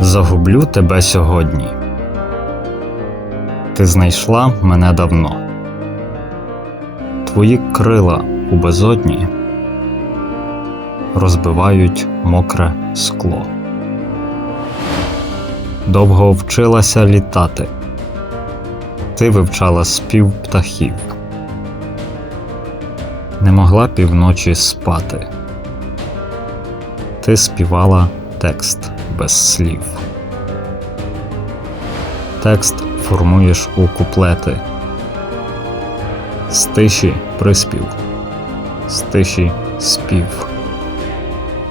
Загублю тебе сьогодні. Ти знайшла мене давно. Твої крила у безодні розбивають мокре скло. Довго вчилася літати. Ти вивчала спів птахів. Не могла півночі спати. Ти співала текст без слів. Текст формуєш у куплети. З тиші приспів, з тиші спів.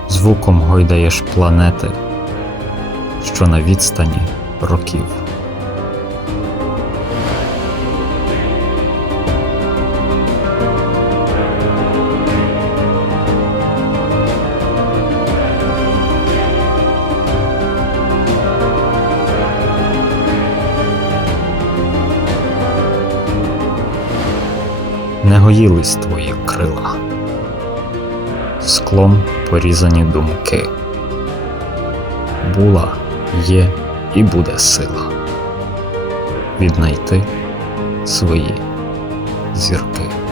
Звуком гойдаєш планети, що на відстані років. Не гоїлись твої крила, склом порізані думки. Була, є і буде сила віднайти свої зірки.